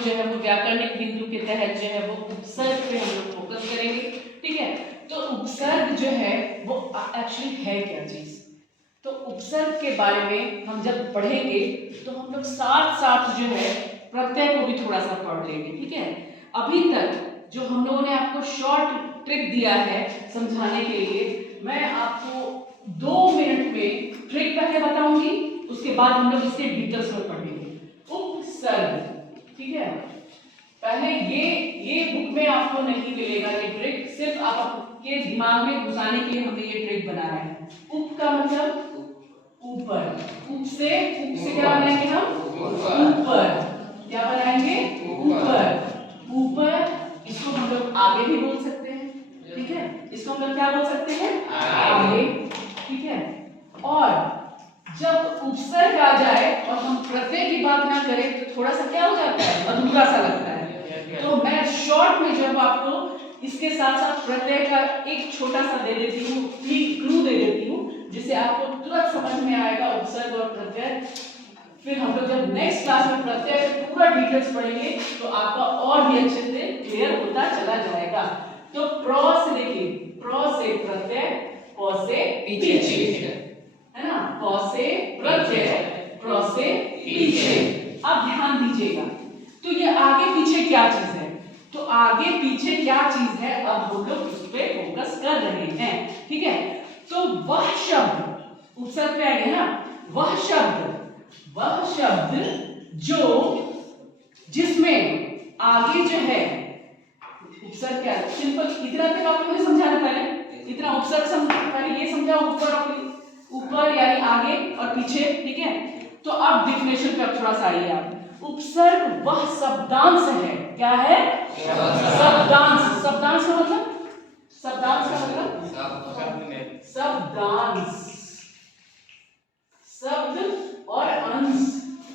जो है वो व्याकरणिक बिंदु के तहत जो है वो उपसर्ग पे हम लोग फोकस करेंगे। ठीक है, तो उपसर्ग जो है वो एक्चुअली है क्या चीज, तो उपसर्ग के बारे में हम जब पढ़ेंगे तो हम लोग साथ साथ जो है प्रत्यय को भी थोड़ा सा पढ़ लेंगे। ठीक है, अभी तक जो हम लोगों ने आपको शॉर्ट ट्रिक दिया है समझाने के लिए, मैं आपको 2 मिनट में ट्रिक पहले बताऊंगी, उसके बाद हम लोग इसके डिटेल्स में पढ़ेंगे। उपसर्ग, ठीक है, पहले ये बुक में आपको नहीं मिलेगा ये ट्रिक, सिर्फ आपके दिमाग में घुसाने के लिए हमने ये ट्रिक बनाया है। उप का मतलब ऊपर, उप से क्या बनाएंगे हम, ऊपर, क्या बनाएंगे, ऊपर, ऊपर, इसको हम लोग आगे भी बोल सकते हैं। ठीक है, इसको हम लोग क्या बोल सकते हैं, आगे। ठीक है, और जब उपसर्ग आ जाए और हम प्रत्यय की बात ना करें तो थोड़ा सा क्या हो जाता है, अधूरा सा लगता है। तो मैं शॉर्ट में जब आपको इसके साथ साथ प्रत्यय का एक छोटा सा दे देती हूँ, क्लू दे देती हूँ, जिससे आपको तुरंत समझ में आएगा उपसर्ग और प्रत्यय। फिर हम लोग जब नेक्स्ट क्लास में प्रत्यय पूरा डिटेल्स पढ़ेंगे तो आपका और भी अच्छे से क्लियर होता चला जाएगा। तो प्र से देखिए, प्र से प्रत्यय, प से पीछे, है ना, प से प्रत्यय, प्र से पीछे। अब ध्यान दीजिएगा, तो ये आगे पीछे क्या चीज है, तो आगे पीछे क्या चीज है, अब हम लोग उस पे फोकस कर रहे हैं। ठीक है, तो वह शब्द, उपसर्ग पे आएंगे ना, वह शब्द जो जिसमें आगे जो है उपसर्ग, क्या सिंपल इतना तक आप लोगों ने समझा था पहले, इतना उपसर्ग पहले ये समझा, ऊपर और ऊपर यानी आगे और पीछे। ठीक है, तो अब डिफिनेशन पे थोड़ा सा आइए आप। उपसर्ग वह शब्दांश है, क्या है, शब्दांश। शब्दांश का मतलब, शब्दांश का मतलब शब्दांश, शब्द और अंश,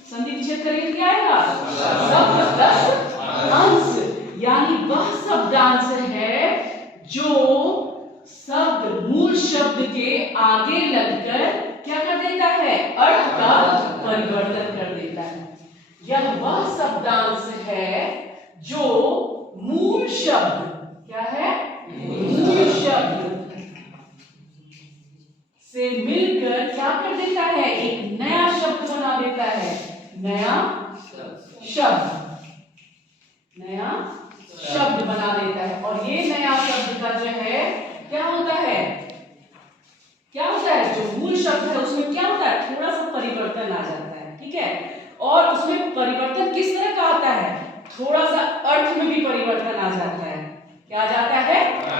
संधि विच्छेद करेंगे क्या आएगा, शब्द प्लस अंश, यानी वह शब्दांश है जो शब्द मूल शब्द के आगे लगकर क्या कर देता है, अर्थ का परिवर्तन कर देता है। यह वह शब्दांश है जो मूल शब्द, क्या है, मूल शब्द से मिलकर क्या कर देता है, एक नया शब्द बना देता है, नया शब्द, नया शब्द बना देता है। और ये नया शब्द का जो है क्या होता है, क्या होता है, जो मूल शब्द है उसमें क्या होता है, थोड़ा सा परिवर्तन आ जाता है। ठीक है, और उसमें परिवर्तन किस तरह का आता है, थोड़ा सा अर्थ में भी परिवर्तन आ जाता है। क्या आ जाता है,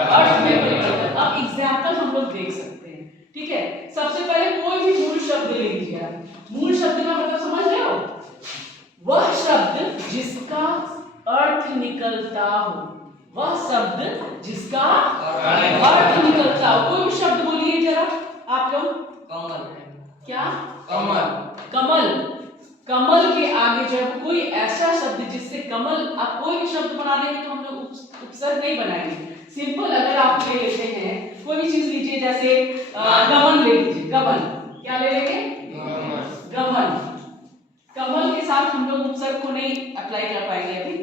अर्थ में परिवर्तन। अब एग्जाम्पल हम लोग देख सकते हैं। ठीक है, सबसे पहले कोई भी मूल शब्द ले लीजिए आप। मूल शब्द का मतलब समझ रहे हो, वह शब्द जिसका अर्थ निकलता हो, वह शब्द जिसका अर्थ निकलता हो। कोई भी शब्द बोलिए जरा आप लोग, कमल, क्या, कमल, कमल, कमल के आगे जो है कोई ऐसा शब्द जिससे कमल, आप कोई भी शब्द बना देंगे तो हम लोग उपसर्ग नहीं बनाएंगे। सिंपल अगर आप ले लेते हैं कोई भी चीज लीजिए, जैसे गमन ले लीजिए, गमन, क्या ले लेंगे, गमन। कमल के साथ हम लोग उपसर्ग को नहीं अप्लाई कर पाएंगे अभी,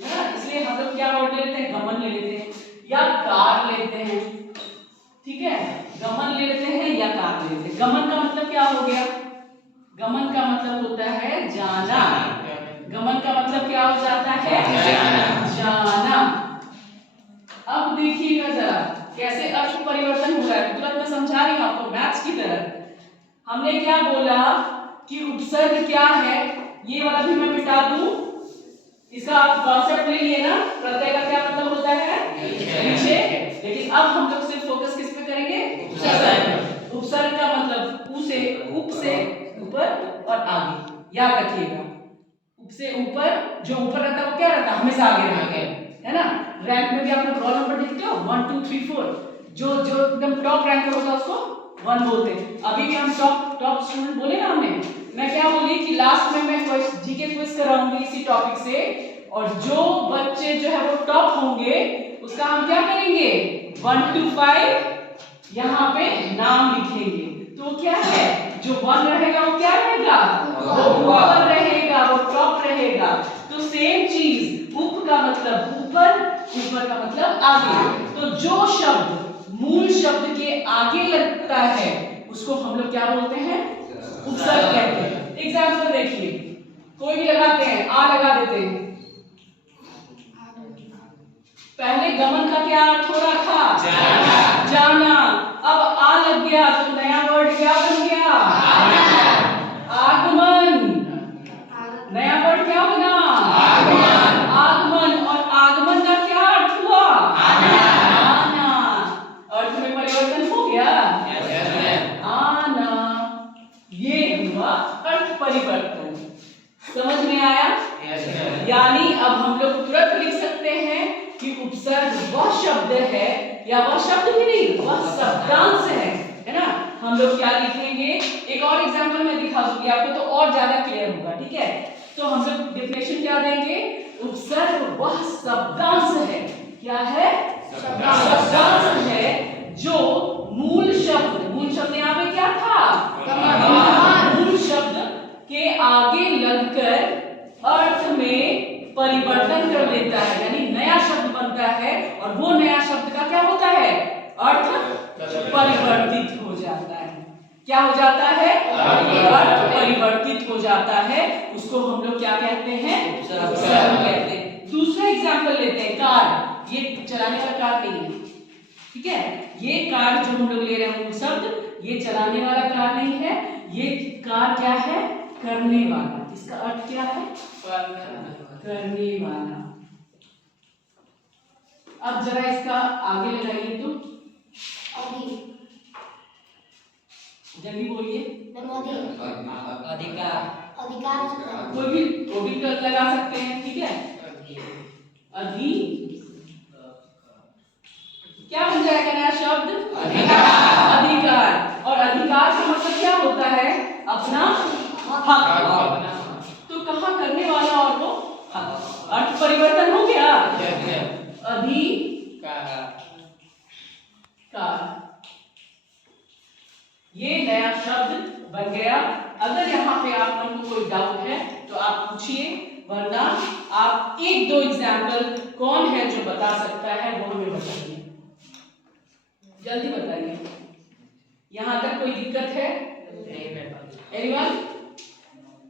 है ना, इसलिए हम लोग क्या वर्ड ले लेते हैं, गमन ले लेते हैं या कार लेते हैं। ठीक है, गमन ले लेते हैं या कार ले लेते हैं। गमन का मतलब क्या हो गया, गमन का मतलब होता है जाना, गमन का मतलब क्या हो जाता है, जाना। अब देखिएगा जरा कैसे अर्थ परिवर्तन हो रहा है, तुरंत मैं समझा रही हूं आपको मैथ्स की तरह। हमने क्या बोला कि उपसर्ग क्या है, ये वाला भी मैं मिटा दूं, इसका आप कॉन्सेप्ट ले लिए ना, प्रत्यय का क्या मतलब होता है, पीछे। लेकिन अब हम लोग सिर्फ फोकस किस पे करेंगे, उपसर्ग। उपसर्ग का मतलब उ से, उप से ऊपर और आगे, याद रखिएगा। उप से ऊपर, जो ऊपर रहता है वो क्या रहता है, हमेशा आगे रहता है ना। रैंक में भी आप लोग रोल नंबर देखते हो 1 2 3 4, जो एकदम टॉप रैंक पर होता है उसको 1 बोलते हैं। अभी भी हम टॉप स्टूडेंट बोले ना हमने, मैं क्या बोली कि लास्ट में मैं जीके क्विज कराऊंगी इसी टॉपिक से, और जो बच्चे जो है वो टॉप होंगे उसका हम क्या करेंगे, 1 to 5 यहाँ पे नाम लिखेंगे। तो क्या है, जो 1 रहेगा वो क्या रहेगा, वो ऊपर रहेगा, वो टॉप रहेगा। तो सेम चीज पर का मतलब आगे। तो जो शब्द मूल शब्द के आगे लगता है उसको हम लोग क्या बोलते हैं? उपसर्ग कहते हैं। एग्जाम्पल देखिए, कोई भी लगाते हैं, आ लगा देते हैं, पहले गमन का क्या अर्थ हो रहा था? जाना। जाना। अब आ लग गया तो नया वर्ड क्या बन गया? आगमन। नया वर्ड क्या बना? आगमन। आगमन। और आगमन का क्या अर्थ हुआ? आना। अर्थ में परिवर्तन हो गया? आना। ये हुआ अर्थ परिवर्तन। समझ में आया? यानी अब हम लोग तुरंत लिख सकते हैं कि उपसर्ग वह शब्द है, या वह शब्द भी नहीं, वह शब्दांश है ना? हम लोग क्या लिखेंगे? एक और एग्जांपल मैं दिखा दूंगी आपको तो और ज्यादा क्लियर होगा, ठीक है? तो हम लोग डेफिनेशन क्या देंगे? उपसर्ग वह शब्दांश है। क्या है? शब्दांश है जो मूल शब्द यहाँ पे क्या था? मूल शब्द के आगे लगकर अर्थ में परिवर्तन कर देता है, यानी नया शब्द बनता है, और वो नया शब्द का क्या होता है? अर्थ परिवर्तित हो जाता है। क्या हो जाता है? अर्थ परिवर्तित हो जाता है। उसको हम लोग क्या कहते हैं? उपसर्ग कहते हैं। दूसरा एग्जांपल लेते हैं, कार। ये चलाने वाला कार नहीं है, ठीक है? ये कार जो हम लोग ले रहे हैं मूल शब्द, ये चलाने वाला कार नहीं है। ये कार क्या है? करने वाला। इसका अर्थ क्या है? करने वाला। अब जरा इसका आगे लगाइए तो जल्दी बोलिए। अधिकार। कोई भी लगा सकते हैं, ठीक है? अधि क्या बन जाएगा नया शब्द? अधिकार। अधिकार। और अधिकार का मतलब क्या होता है? अपना हक। तो कहाँ करने वाला और वो हक, अर्थ परिवर्तन हो गया। अधिकार। ये नया शब्द बन गया। अगर यहाँ पे आप लोगों को कोई डाउट है तो आप पूछिए, वरना आप एक दो एग्जाम्पल कौन है जो बता सकता है वो हमें बताइए, जल्दी बताइए। यहाँ तक कोई दिक्कत है? एनीवन?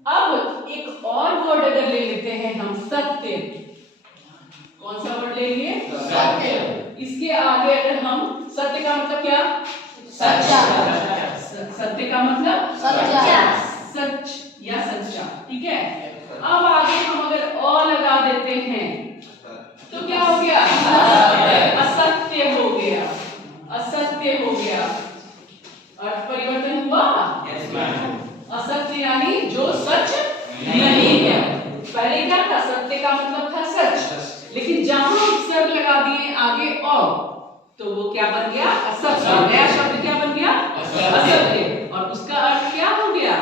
अब एक और वर्ड अगर ले लेते हैं हम, सत्य। कौन सा वर्ड लेंगे? सत्य। इसके आगे अगर हम, सत्य का मतलब क्या? सच्चा। सत्य का मतलब सच्चा, सच या सच्चा, ठीक है? अब आगे हम अगर अ लगा देते हैं तो क्या हो गया? असत्य हो गया। असत्य हो गया। अर्थ परिवर्तन हुआ? असत्य यानी जो सच नहीं है। पहले क्या था? सत्य का मतलब था सच, लेकिन जहां उपसर्ग लगा दिए आगे अ, तो वो क्या बन गया? असत्य। नया शब्द क्या बन गया? असत्य। और उसका अर्थ क्या हो गया?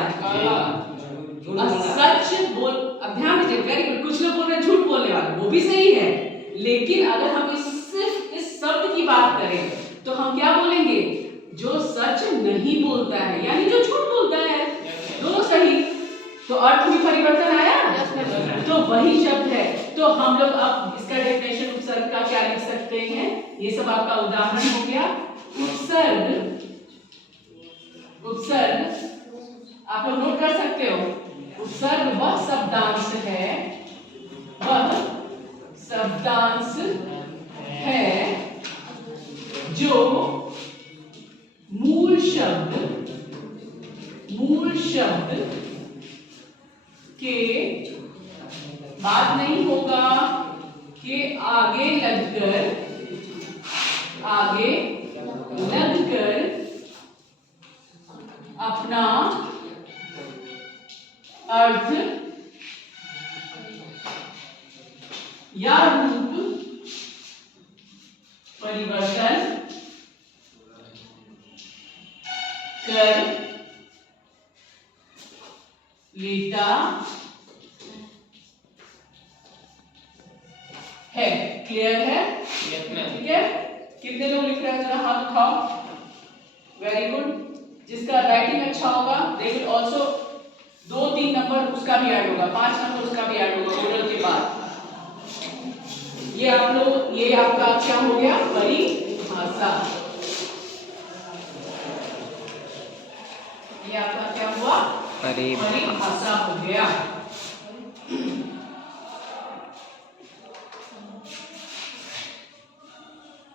सच बोल। अब ध्यान दीजिए, वेरी गुड। कुछ लोग बोल रहे हैं झूठ बोलने वाले, वो भी सही है, लेकिन अगर हम सिर्फ इस शब्द की बात करें तो हम क्या बोलेंगे? जो सच नहीं बोलता है, यानी जो झूठ बोलता है। दोनों सही। तो अर्थ में परिवर्तन आया, तो वही शब्द है। तो हम लोग अब इसका डेफिनेशन उपसर्ग का क्या लिख सकते हैं? ये सब आपका उदाहरण हो गया। उपसर्ग आप लोग नोट कर सकते हो। उपसर्ग वह शब्दांश है, वह शब्दांश है जो मूल शब्द के बाद नहीं होगा, के आगे लगकर अपना अर्थ या रूप परिवर्तन कर लेता है। क्लियर है? ठीक है? कितने लोग लिख रहे हैं? जरा हाथ उठाओ। Very good. जिसका राइटिंग अच्छा होगा दे विल आल्सो 2-3 नंबर उसका भी ऐड होगा, 5 नंबर उसका भी ऐड होगा टोटल के बाद। ये आपका क्या हो गया, परिभाषा। ये आपका क्या हुआ, परिभाषा हो गया।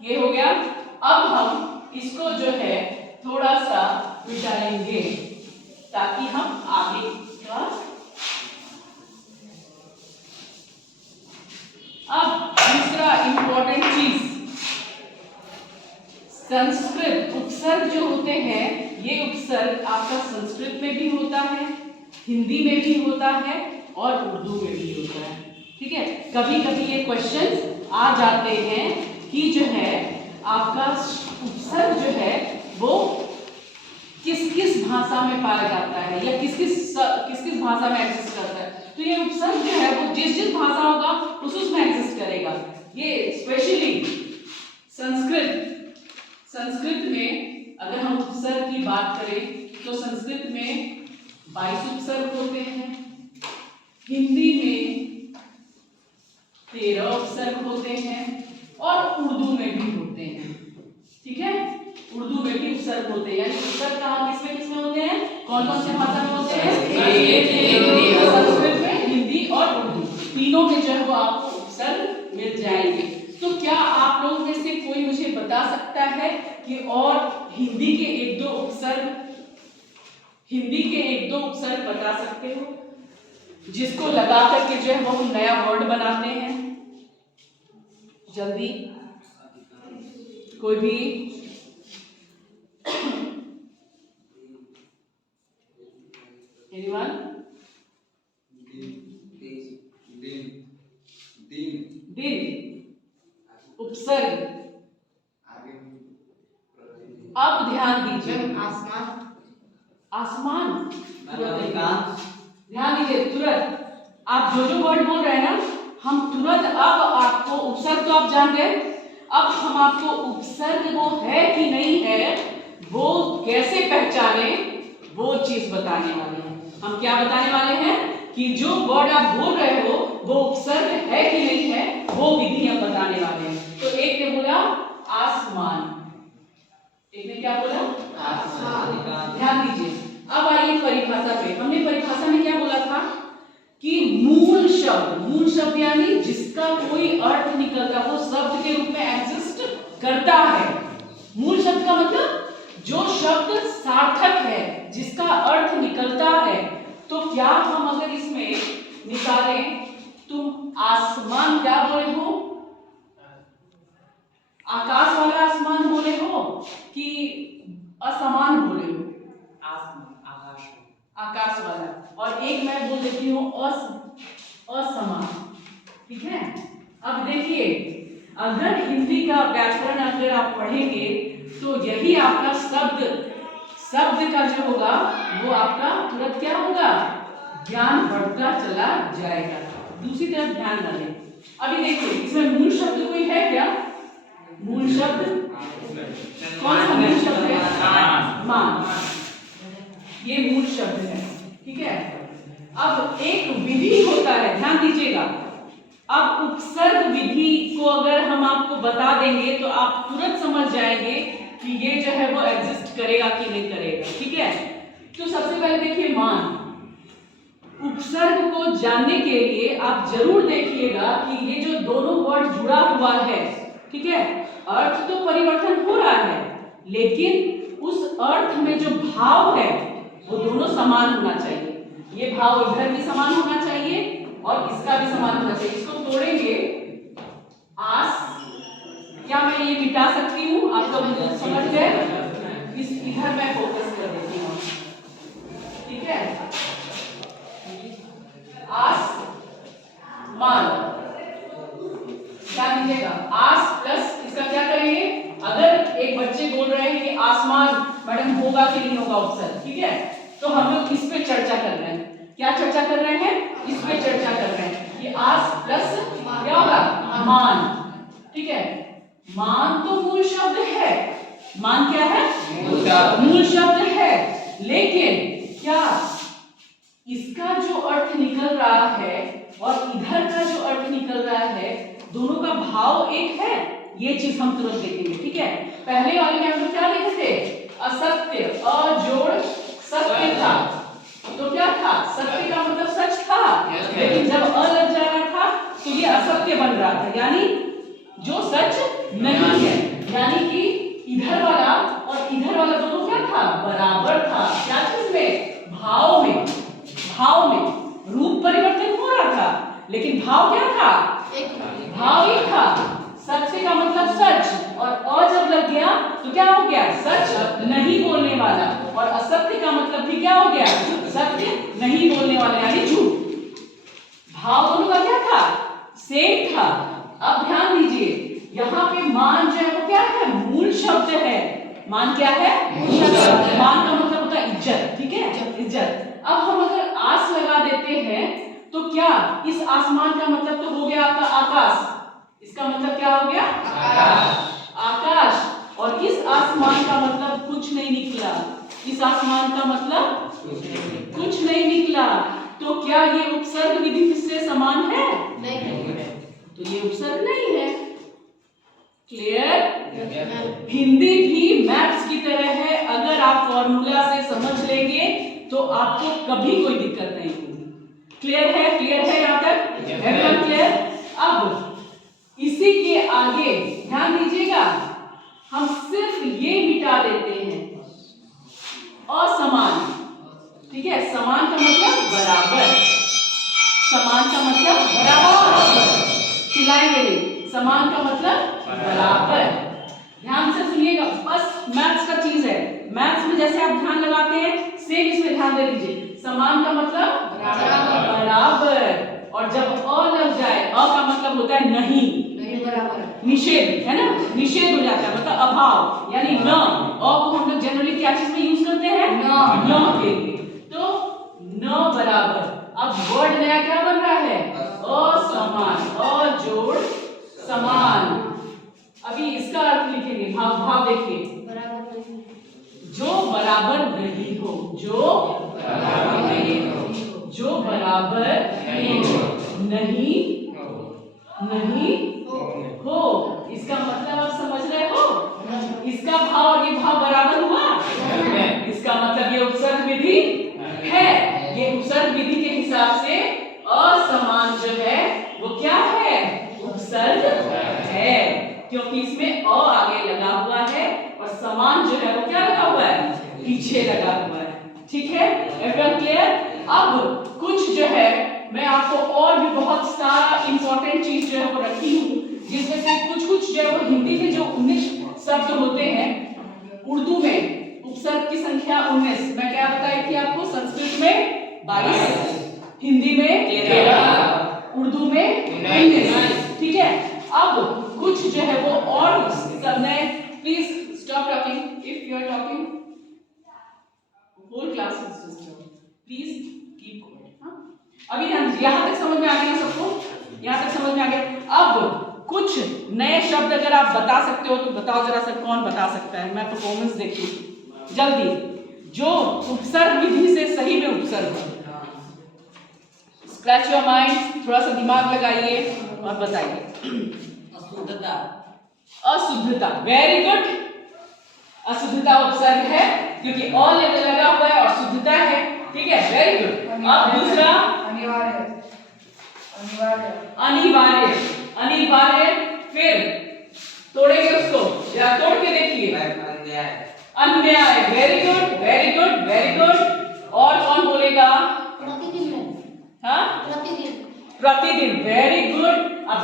ये हो गया। अब हम इसको जो है थोड़ा सा मिटाएंगे ताकि हम आगे का। अब दूसरा इंपॉर्टेंट चीज, संस्कृत उपसर्ग जो होते हैं, ये उपसर्ग आपका संस्कृत में भी होता है, हिंदी में भी होता है और उर्दू में भी होता है। ठीक है, कभी कभी ये क्वेश्चन आ जाते हैं कि जो है आपका उपसर्ग जो है वो किस किस भाषा में पाया जाता है या किस किस भाषा में एग्जिस्ट करता है। तो ये उपसर्ग जो है वो जिस जिस भाषा होगा उसमें एग्जिस्ट करेगा। ये स्पेशली संस्कृत में अगर हम उपसर्ग की बात करें तो संस्कृत में 22 उपसर्ग होते हैं, हिंदी में 13 उपसर्ग होते हैं और उर्दू में भी होते हैं। ठीक है, उर्दू में भी उपसर्ग होते हैं। यानी उपसर्ग कहाँ किसमें होते हैं, कौन कौन से भाषा में होते हैं, संस्कृत में, हिंदी और उर्दू, तीनों में जो है वो आपको उपसर्ग मिल जाएंगे। तो क्या आप लोगों में से कोई मुझे बता सकता है कि और हिंदी के एक दो उपसर्ग बता सकते हो जिसको लगा करके जो है वो हम नया वर्ड बनाते हैं? जल्दी कोई भी एनीवन? दिन उपसर्ग। अब ध्यान दीजिए, आसमान ध्यान दीजिए, तुरंत आप जो वर्ड बोल रहे हैं ना, हम तुरंत अब आपको उपसर्ग तो आप जान गए, अब हम आपको उपसर्ग वो है कि नहीं है, वो कैसे पहचाने, वो चीज बताने वाले हैं। हम क्या बताने वाले हैं कि जो वर्ड आप बोल रहे हो वो उपसर्ग है कि नहीं है, वो विधि हम बताने वाले हैं। तो एक ने बोला आसमान, एक ने क्या बोला, आसमान। ध्यान दीजिए, अब आइए परिभाषा पे। हमने परिभाषा में क्या बोला था कि मूल शब्द यानी जिसका कोई अर्थ निकलता, वो शब्द के रूप में एग्जिस्ट करता है। मूल शब्द का मतलब जो शब्द सार्थक है, जिसका अर्थ निकलता है। तो क्या हम अगर इसमें निकालें, तुम आसमान क्या बोले हो, आकाश वाला आसमान बोले हो कि असमान बोले हो? आकाश वाला। और एक मैं बोल देती हूँ असमान। ठीक है, अब देखिए, अगर हिंदी का व्याकरण अगर आप पढ़ेंगे तो यही आपका शब्द का जो होगा वो आपका तुरंत क्या होगा, ज्ञान बढ़ता चला जाएगा। दूसरी तरफ ध्यान डालें। अभी देखिए, इसमें मूल शब्द कोई है क्या? मूल शब्द कौन सा मूल शब्द है? मान। ये मूल शब्द है। ठीक है, अब एक विधि होता है, ध्यान दीजिएगा। अब उपसर्ग विधि को अगर हम आपको बता देंगे तो आप तुरंत समझ जाएंगे कि ये जो है वो एग्जिस्ट करेगा कि नहीं करेगा। ठीक है, तो सबसे पहले देखिए, मान। उपसर्ग को जानने के लिए आप जरूर देखिएगा कि ये जो दोनों वर्ड जुड़ा हुआ है, ठीक है, अर्थ तो परिवर्तन हो रहा है, लेकिन उस अर्थ में जो भाव है वो दोनों समान होना चाहिए। ये भाव इधर भी समान होना चाहिए और इसका भी समान होना चाहिए। इसको तोड़ेंगे, क्या मैं ये मिटा सकती हूँ? आप लोग समझ गए? इधर मैं फोकस कर देती हूँ। ठीक है, आसमान, ध्यान दीजिएगा, आस प्लस इसका क्या करेंगे? अगर एक बच्चे बोल रहे हैं कि आसमान मैडम होगा कि नहीं होगा उपसर्ग, ठीक है, तो हम लोग इस पे चर्चा कर रहे हैं। क्या चर्चा कर रहे हैं? इस पे चर्चा कर रहे हैं कि आस प्लस क्या होगा? मान। ठीक है, मान तो मूल शब्द है। मान क्या है? मूल शब्द है, लेकिन क्या इसका जो अर्थ निकल रहा है और इधर का जो अर्थ निकल रहा है दोनों का भाव एक है, ये चीज हम तुरंत देखेंगे। ठीक है, पहले वाले में हम लोग क्या देखे थे? असत्य, अजोड़ सत्य था। तो क्या था? सत्य का मतलब सच था, लेकिन जब अ लग जा रहा था तो ये असत्य बन रहा था, यानी जो सच नहीं है। यानी कि इधर वाला और इधर वाला दोनों क्या था? बराबर था। क्या चीज में? भाव में। भाव में रूप परिवर्तन हो रहा था, लेकिन भाव क्या था? भाव एक था। सत्य का मतलब सच, और अ जब लग गया तो क्या हो गया? सच नहीं बोलने वाला। और असत्य का मतलब भी क्या हो गया? सत्य नहीं बोलने वाला, यानी झूठ। भाव दोनों का क्या था? सेम था। अब ध्यान दीजिए, यहाँ पे मान जो है वो क्या है? मूल शब्द है। मान क्या है? मान का मतलब होता है इज्जत। ठीक है, इज्जत। अब हम अगर आस लगा देते हैं तो क्या इस आसमान का मतलब तो हो गया आपका आकाश। इसका मतलब क्या हो गया? आकाश। आकाश। और इस आसमान का मतलब कुछ नहीं निकला। इस आसमान का मतलब कुछ नहीं निकला। तो क्या ये उपसर्ग विधि से समान है? नहीं। तो ये उपसर्ग नहीं है। क्लियर? हिंदी भी मैथ्स की तरह है, अगर आप फॉर्मूला से समझ लेंगे तो आपको कभी कोई दिक्कत नहीं होगी। क्लियर है? क्लियर है यहाँ तक? Everyone clear? अब इसी के आगे ध्यान दीजिएगा, हम सिर्फ ये मिटा देते हैं, असमान। ठीक है, समान का मतलब बराबर। समान का मतलब बराबर। खिलाएंगे नहीं। समान का मतलब बराबर। ध्यान से सुनिएगा, बस मैथ्स का चीज है। मैथ्स में जैसे आप ध्यान लगाते हैं, सेम इसमें ध्यान दे दीजिए। समान का मतलब बराबर। और जब अ लग जाए, अ का मतलब होता है नहीं, बराबर, निषेध, है ना? निषेध हो जाता है, मतलब अभाव, यानी न। अ को हम लोग जनरली क्या चीज में यूज करते हैं? न के लिए। तो न बराबर। अब वर्ड नया क्या बन रहा है? असमान, अजोड़ समान। अभी इसका अर्थ लिखेंगे, भाव। भाव देखिए, जो बराबर नहीं हो, जो बराबर नहीं हो, जो बराबर नहीं हो। इसका मतलब आप समझ रहे हो? इसका भाव और ये भाव बराबर हुआ। इसका मतलब ये उपसर्ग विधि है। ये उपसर्ग विधि के हिसाब से असमान जो है वो क्या है? उपसर्ग है, क्योंकि इसमें अ आगे लगा हुआ है और समान जो है वो क्या लगा हुआ है? पीछे लगा हुआ है। ठीक है, एवरीवन क्लियर? अब कुछ जो है मैं आपको और भी बहुत सारा इंपॉर्टेंट चीज जो है वो रखी हूँ, जिसमें से कुछ जो है वो हिंदी में जो 19 शब्द होते हैं, उर्दू में उपसर्ग की संख्या 19। मैं क्या बताई थी आपको? संस्कृत में 22, हिंदी में 13, उर्दू में 19। ठीक है, अब कुछ जो है वो और सबने, please stop talking if you are talking, whole class is disturb, please keep quiet. हां, अभी ध्यान दीजिए, यहां तक समझ में आ गया सबको? यहां तक समझ में आ गया? अब कुछ नए शब्द अगर आप बता सकते हो तो बताओ जरा सर, कौन बता सकता है? मैं परफॉर्मेंस देखती हूं जल्दी, जो उपसर्ग विधि से सही में उपसर्ग है। स्क्रैच योर माइंड, थोड़ा सा दिमाग लगाइए और बताइए। अशुद्धता। अशुद्धता, वेरी गुड। अशुद्धता उपसर्ग है क्योंकि अ लगा हुआ है और शुद्धता है। ठीक है, वेरी गुड। अब दूसरा अनिवार्य। अनिवार्य, अनिवार्य। फिर तोड़ेंगे उसको, या तोड़ के देखिए। अन्याय, very good, very good, very good. और कौन बोलेगा? हाँ, प्रतिदिन, वेरी गुड। अब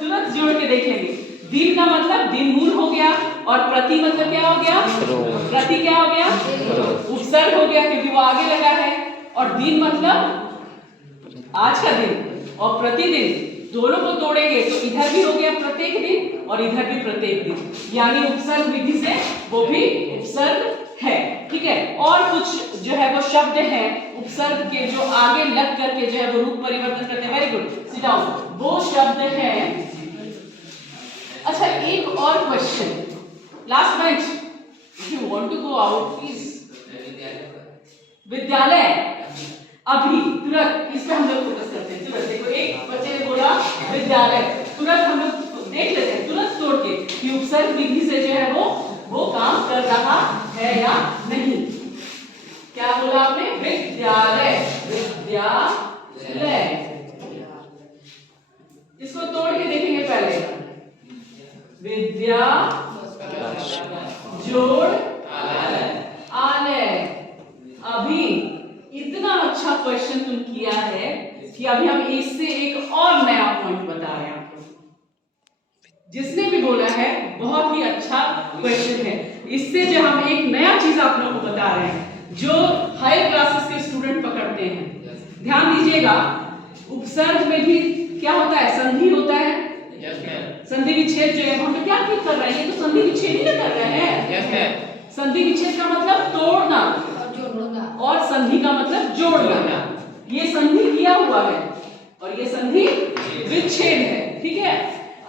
तुरंत जोड़ के देखेंगे। दिन का मतलब दिनमूल हो गया, और प्रति मतलब क्या हो गया? प्रति क्या हो गया? उपसर्ग हो गया क्योंकि वो आगे लगा है। और दिन मतलब आज का दिन, और प्रतिदिन दोनों को तोड़ेंगे तो इधर भी हो गया प्रत्येक दिन और इधर भी प्रत्येक दिन, यानी उपसर्ग विधि से वो भी उपसर्ग है। ठीक है, और कुछ जो है वो शब्द हैं उपसर्ग के जो आगे लग करके जो है वो रूप परिवर्तन करते हैं। Very good, sit down. वो शब्द हैं। अच्छा, एक और question, last bench, if you want to go out please. विद्यालय, अभी तुरंत इस पे हम लोग फोकस करते हैं। तुरंत देखो, एक बच्चे ने बोला विद्यालय, तुरंत हम लोग देख लेते हैं तुरंत तोड़ के कि उपसर्ग विधि से जो है वो काम कर रहा है या नहीं। क्या बोला आपने? विद्यालय, विद्यालय। इसको तोड़ के देखेंगे पहले। विद्या जोड़ आलय। अभी इतना अच्छा क्वेश्चन तुम किया है कि अभी हम इससे एक और नया पॉइंट बता रहे हैं आपको। जिसने भी बोला है बहुत ही अच्छा क्वेश्चन है। इससे जो हम एक नया चीज आप लोगों को बता रहे हैं जो हायर क्लासेस के स्टूडेंट पकड़ते हैं। ध्यान दीजिएगा, उपसर्ग में भी क्या होता है? संधि होता है। संधि विच्छेद जो है वहां पे क्या कर रहा है? ये तो संधि विच्छेद ही कर रहा है। संधि विच्छेद का मतलब तोड़ना और संधि का मतलब जोड़ना। ये संधि किया हुआ है और ये संधि विच्छेद है। ठीक है,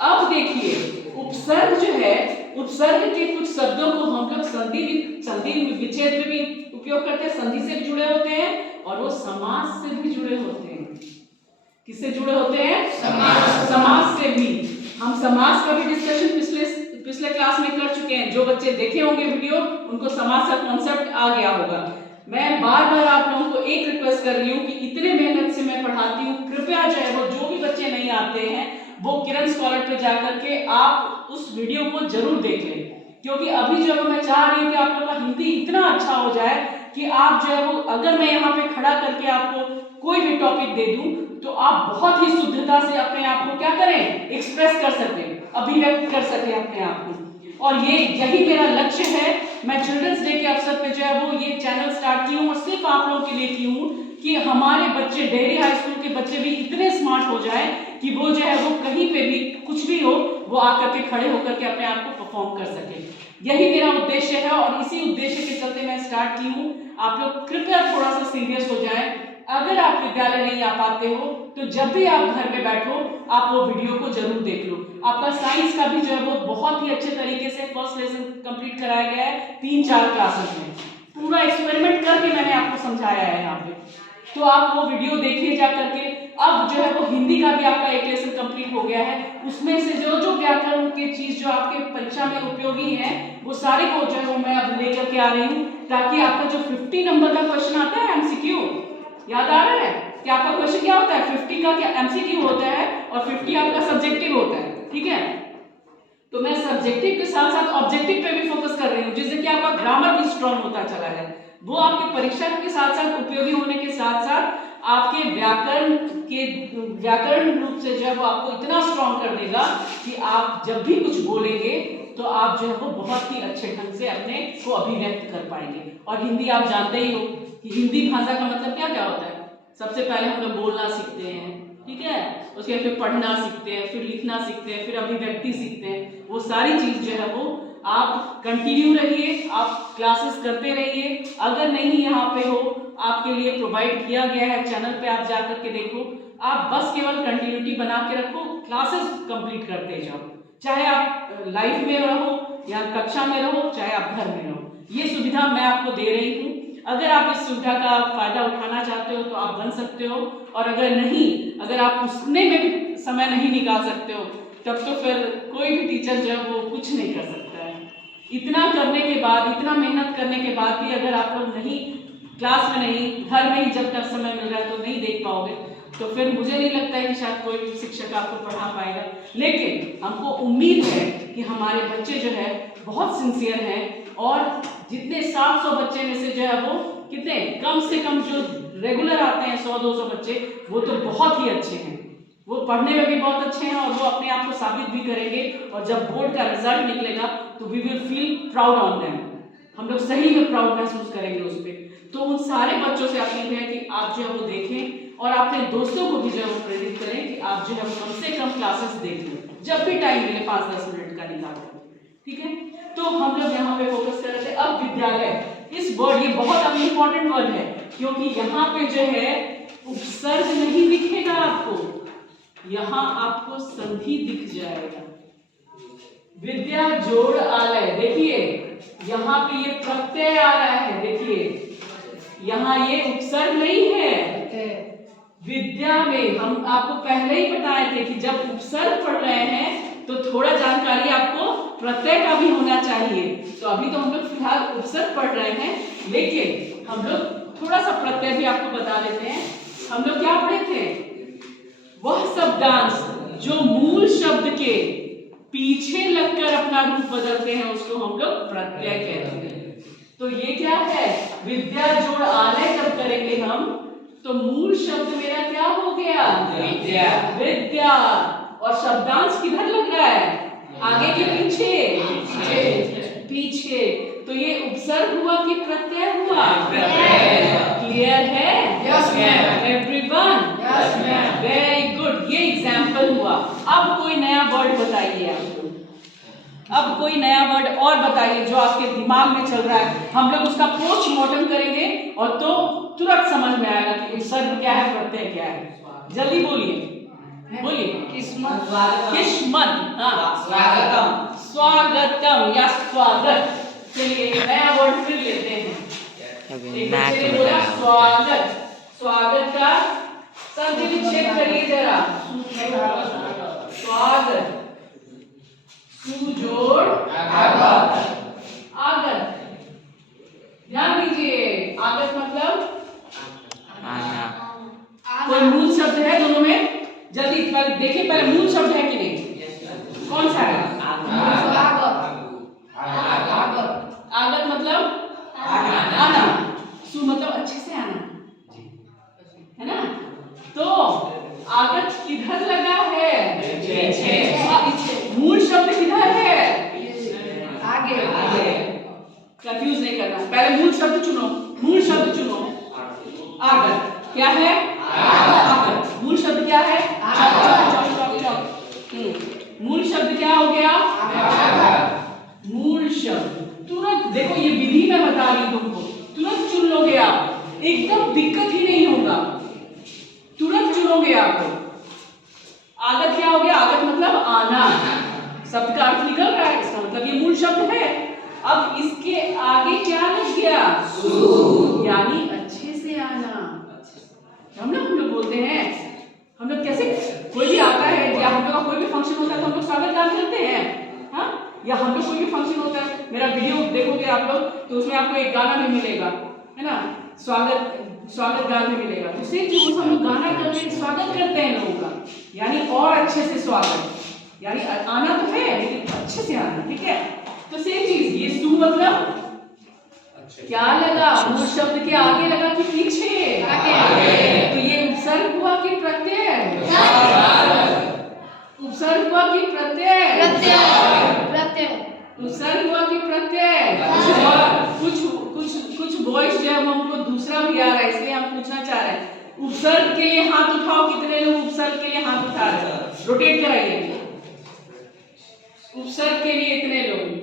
अब देखिए उपसर्ग जो है, उपसर्ग के कुछ शब्दों को हम लोग संधि विच्छेद में भी उपयोग करते हैं, संधि से भी जुड़े होते हैं और वो समास से भी जुड़े होते हैं। किससे जुड़े होते हैं? समास से भी। हम समास का भी डिस्कशन पिछले क्लास में कर चुके हैं। जो बच्चे देखे होंगे वीडियो उनको समास का कॉन्सेप्ट आ गया होगा। मैं बार बार आप लोगों को एक रिक्वेस्ट कर रही हूँ कि इतने मेहनत से मैं पढ़ाती हूँ, कृपया जो है वो जो भी बच्चे नहीं आते हैं वो किरण स्कॉलर पे जाकर के आप उस वीडियो को जरूर देख लें, क्योंकि अभी जो मैं चाह रही हूँ कि आप लोगों का हिंदी इतना अच्छा हो जाए कि आप जो है वो, अगर मैं यहाँ पे खड़ा करके आपको कोई भी टॉपिक दे दूं तो आप बहुत ही शुद्धता से अपने आप को क्या करें? एक्सप्रेस कर सकें, अभिव्यक्त कर सकें अपने आप को। और ये यही मेरा लक्ष्य है। मैं चिल्ड्रंस डे के अवसर पे जो है वो ये चैनल स्टार्ट की हूँ और सिर्फ आप लोगों के लिए की हूँ कि हमारे बच्चे, डेहरी हाई स्कूल के बच्चे भी इतने स्मार्ट हो जाए कि वो जो है वो कहीं पे भी कुछ भी हो वो आकर के खड़े होकर के अपने आप को परफॉर्म कर सके। यही मेरा उद्देश्य है और इसी उद्देश्य के चलते मैं स्टार्ट की हूँ। आप लोग कृपया थोड़ा सा सीरियस हो जाएं। अगर आप विद्यालय नहीं आ पाते हो तो जब भी आप घर में बैठो आप वो वीडियो को जरूर देख लो। आपका साइंस का भी जो है वो बहुत ही अच्छे तरीके से फर्स्ट लेसन कंप्लीट कराया गया है 3-4 क्लासेस में। पूरा एक्सपेरिमेंट करके मैंने आपको समझाया है यहाँ पे, तो आप वो वीडियो देखिए जा करके। अब जो है वो हिंदी का भी आपका एक लेसन कंप्लीट हो गया है। उसमें से जो व्याकरण के चीज जो आपके परीक्षा में उपयोगी है वो सारे को जो है वो मैं अब लेकर के आ रही हूँ, ताकि आपका जो 50 नंबर का क्वेश्चन आता है एमसीक्यू, याद आ रहा है कि आपका क्वेश्चन क्या होता है? 50 का क्या एमसीक्यू होता है और 50 आपका सब्जेक्टिव होता है। ठीक है, तो मैं सब्जेक्टिव के साथ साथ ऑब्जेक्टिव पे भी फोकस कर रही हूँ, जिससे कि आपका ग्रामर भी स्ट्रांग होता चला है। वो आपके परीक्षा के साथ साथ उपयोगी होने के साथ साथ आपके व्याकरण रूप से जो है वो आपको इतना स्ट्रांग कर देगा कि आप जब भी कुछ बोलेंगे तो आप जो है वो बहुत ही अच्छे ढंग से अपने को अभिव्यक्त कर पाएंगे। और हिंदी आप जानते ही हो कि हिंदी भाषा का मतलब क्या क्या होता है। सबसे पहले हम लोग बोलना सीखते हैं, ठीक है, उसके फिर पढ़ना सीखते हैं, फिर लिखना सीखते हैं, फिर अभिव्यक्ति सीखते हैं। वो सारी चीज जो है वो आप कंटिन्यू रहिए, आप क्लासेस करते रहिए। अगर नहीं यहाँ पे हो, आपके लिए प्रोवाइड किया गया है चैनल पे, आप जा करके देखो। आप बस केवल कंटिन्यूटी बना के रखो, क्लासेस कंप्लीट करते जाओ, चाहे आप लाइव में रहो या कक्षा में रहो, चाहे आप घर में रहो। ये सुविधा मैं आपको दे रही हूँ। अगर आप इस सुविधा का फायदा उठाना चाहते हो तो आप बन सकते हो, और अगर नहीं, अगर आप उसने में भी समय नहीं निकाल सकते हो तब तो फिर कोई भी टीचर जो है वो कुछ नहीं कर सकता है। इतना करने के बाद, इतना मेहनत करने के बाद भी अगर आप लोग नहीं, क्लास में नहीं, घर में ही जब तक समय मिल रहा है तो नहीं देख पाओगे, तो फिर मुझे नहीं लगता है कि शायद कोई भी शिक्षक आपको पढ़ा पाएगा। लेकिन हमको उम्मीद है कि हमारे बच्चे जो है बहुत सिंसियर हैं, और जितने 700 बच्चे में से जो है वो कितने कम से कम जो रेगुलर आते हैं 100-200 बच्चे, वो तो बहुत ही अच्छे हैं, वो पढ़ने में भी बहुत अच्छे हैं और वो अपने आप को साबित भी करेंगे। और जब बोर्ड का रिजल्ट निकलेगा तो we will feel proud on them, हम लोग सही में प्राउड महसूस करेंगे उस पर। तो उन सारे बच्चों से अपील है कि आप जो है वो देखें और अपने दोस्तों को भी जो है वो प्रेरित करें कि आप जो है वो कम से कम क्लासेस देख लें, जब भी टाइम मिले 5-10 मिनट का निकाल। ठीक है, तो हम लोग यहाँ पे फोकस कर रहे थे। अब विद्यालय, इस वर्ड, ये बहुत इंपॉर्टेंट वर्ड है, क्योंकि यहाँ पे जो है उपसर्ग नहीं दिखेगा आपको, यहाँ आपको संधि दिख जाएगा। विद्या जोड़ आलय, देखिए यहाँ पे ये प्रत्यय आ रहा है, देखिए यहाँ ये उपसर्ग नहीं है, विद्या में हम आपको पहले ही बताए थे कि जब उपसर्ग पढ़ रहे हैं तो थोड़ा जानकारी आपको प्रत्यय का भी होना चाहिए। तो अभी तो हम लोग फिलहाल उपसर्ग पढ़ रहे हैं, लेकिन हम लोग थोड़ा सा प्रत्यय भी आपको बता देते हैं। हम लोग क्या पढ़े थे? वह शब्दांश जो मूल शब्द के पीछे लगकर अपना रूप बदलते हैं उसको हम लोग प्रत्यय कहते हैं। तो ये क्या है? विद्या जोड़ आलय जब करेंगे हम तो मूल शब्द मेरा क्या हो गया? विद्या। विद्या। और शब्दांश किधर लग रहा है? आगे के पीछे? पीछे। तो ये उपसर्ग हुआ कि प्रत्यय हुआ? क्लियर है? Yes ma'am. Everyone? Yes ma'am. Very good. ये एग्जाम्पल हुआ। अब कोई नया वर्ड बताइए आप लोग। अब कोई नया वर्ड और बताइए जो आपके दिमाग में चल रहा है। हम लोग उसका पोस्टमार्टम करेंगे और तो तुरंत समझ में आएगा कि उपसर्ग क्या है, प्रत्यय क्या है। जल्दी बोलिए, बोलिए। किस्मत। किस्मत। हाँ, स्वागतम। स्वागतम या स्वागत। चलिए नया वर्ड फिर लेते हैं। एक बच्चे ने बोला स्वागत। स्वागत का संधि विच्छेद करिए जरा। स्वागत, सुजोड़ आगत। आगत ध्यान दीजिए, आगत मतलब कोई मूल शब्द है दोनों में? जल्दी पहले देखिए, पहले मूल शब्द है कि नहीं? कौन सा है? आगत मतलब आना। सु मतलब अच्छे से आना, है ना? तो आगत किधर लगा है? मूल शब्द किधर है? आगे। कंफ्यूज नहीं करना, पहले मूल शब्द चुनो। मूल शब्द चुनो। आगत क्या है? आगत। मूल शब्द क्या है? मूल शब्द क्या हो गया? मूल शब्द। तुरंत देखो, ये विधि मैं बता रही हूं तुमको, तुरंत चुन लोगे आप, एकदम दिक्कत ही नहीं होगा, तुरंत चुनोगे आप। आगत क्या हो गया? आगत मतलब आना। शब्द का अर्थ निकल रहा है, इसका मतलब ये मूल शब्द है। अब इसके आगे क्या लग गया? सु। यानी अच्छे से आना। हम लोग बोलते हैं, हम लोग कैसे, कोई भी आता है या हम लोग का कोई भी फंक्शन होता है तो हम लोग स्वागत गान करते हैं, हाँ? या हम लोग कोई भी फंक्शन होता है, मेरा वीडियो देखोगे आप लोग तो उसमें आपको एक गाना भी मिलेगा, है ना? स्वागत गान भी मिलेगा। तो सेम चीज हम लोग गाना करके स्वागत करते हैं लोगों का, यानी और अच्छे से स्वागत, यानी आना तो है लेकिन अच्छे से आना, ठीक है? तो सेम चीज, ये सु मतलब क्या लगा? मूल शब्द के आगे लगा कि पीछे? आगे। तो ये उपसर्ग हुआ कि प्रत्यय? उपसर्ग हुआ कि प्रत्यय? प्रत्यय। उपसर्ग हुआ कि प्रत्यय? कुछ वॉइस जो है हमको दूसरा भी आ रहा है, इसलिए हम पूछना चाह रहे हैं। उपसर्ग के लिए हाथ उठाओ। कितने लोग उपसर्ग के लिए हाथ उठा रहे हैं? रोटेट कराइए। उपसर्ग के लिए इतने लोग।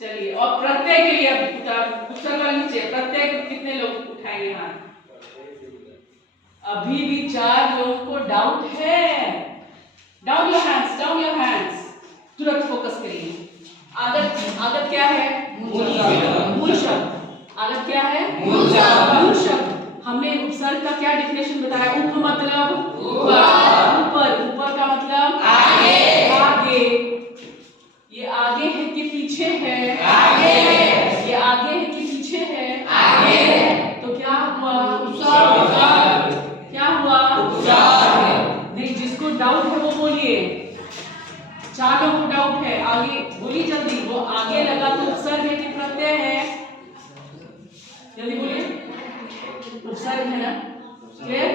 चलिए, और प्रत्यय के लिए उपसर्ग वाले नीचे, प्रत्यय कितने लोग उठाएंगे हाथ? अभी भी 4 लोगों को डाउट है। Down your hands, down your hands. तुरंत फोकस करिए। आगत क्या है? मूल शब्द। आगत क्या है? मूल शब्द। हमने उपसर्ग का क्या डेफिनेशन बताया? उप मतलब ऊपर, ऊपर का मतलब आगे। ये आगे है कि पीछे है? आगे। ये आगे है कि पीछे है? आगे। तो क्या हुआ? क्या हुआ? नहीं, जिसको डाउट है वो बोलिए। 4 लोगों को डाउट है, आगे बोलिए जल्दी। वो आगे लगा तो उपसर्ग है कि प्रत्यय है? जल्दी बोलिए। उपसर्ग है ना? क्लियर?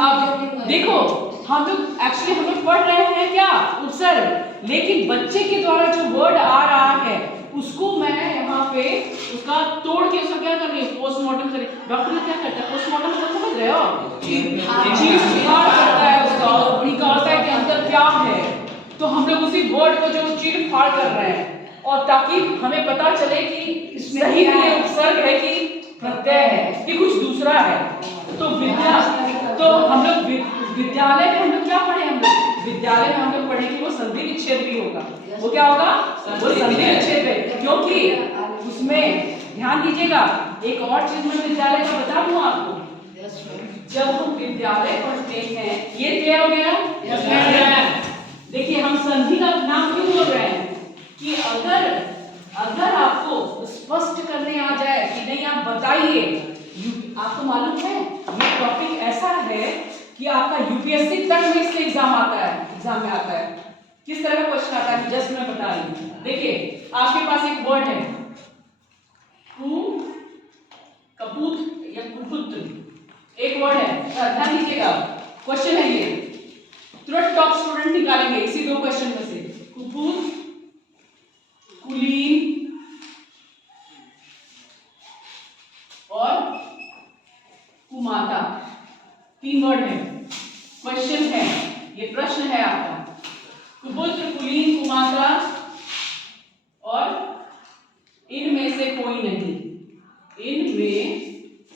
अब देखो, हम लोग पढ़ रहे हैं क्या? उपसर्ग, लेकिन बच्चे के द्वारा जो वर्ड आ रहा है उसको मैं यहाँ पे उसका तोड़ के उसका क्या कर रही हूँ? पोस्टमार्टम कर रही हूँ। डॉक्टर लोग क्या करता है? पोस्टमार्टम मतलब समझ रहे हो? चीर-फाड़ करता है उसका और निकालता है कि अंदर क्या है। तो हम लोग उसी वर्ड को जो चीर-फाड़ कर रहे हैं, और ताकि हमें पता चले कि सही में उपसर्ग है कि प्रत्यय है कि कुछ दूसरा है। तो हम लोग विद्यालय में हम लोग क्या पढ़े? विद्यालय में हम लोग पढ़े कि वो संधि विच्छेद भी होगा। वो क्या होगा? वो संधि विच्छेद है, क्योंकि उसमें ध्यान दीजिएगा एक और चीज मैं विद्यालय का बता दूं आपको, यस मैम। जब हम विद्यालय पढ़ते हैं, ये क्लियर हो गया? Yes ma'am. देखिए हम संधि का नाम क्यों बोल रहे हैं कि अगर आपको स्पष्ट करने आ जाए कि नहीं आप बताइए, आपको मालूम है ये टॉपिक ऐसा है कि आपका यूपीएससी तक में इससे एग्जाम में आता है। किस तरह का क्वेश्चन आता है जस्ट मैं बता रही हूँ। देखिए आपके पास एक वर्ड है कपूत या कुपुत्र, एक वर्ड है, ध्यान दीजिएगा क्वेश्चन है ये, तुरंत टॉप स्टूडेंट निकालेंगे इसी दो क्वेश्चन में से, कुपुत, कुलीन और कुमाता, 3 वर्ड है, क्वेश्चन है ये, प्रश्न है आपका, कुपुत्र, कुलीन, कुमाता और इनमें से कोई नहीं, इनमें